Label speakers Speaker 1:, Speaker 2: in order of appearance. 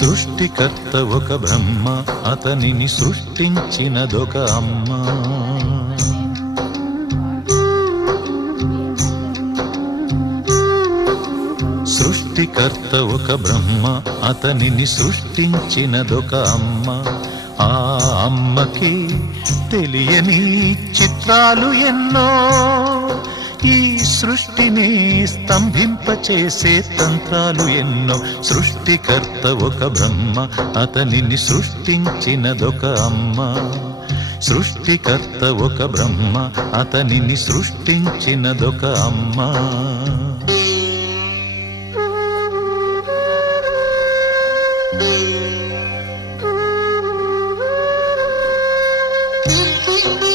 Speaker 1: సృష్టికర్త ఒక బ్రహ్మ అతనిని సృష్టించినదొక అమ్మ. సృష్టికర్త ఒక బ్రహ్మ అతనిని సృష్టించినదొక అమ్మ. ఆ అమ్మకి తెలియని చిత్రాలు ఎన్నో స్తంభింపచేసే తంత్రాలు ఎన్నో సృష్టికర్త ఒక బ్రహ్మ అతనిని సృష్టించినదొక అమ్మ సృష్టికర్త ఒక బ్రహ్మ అతనిని సృష్టించినదొక అమ్మ Thank you.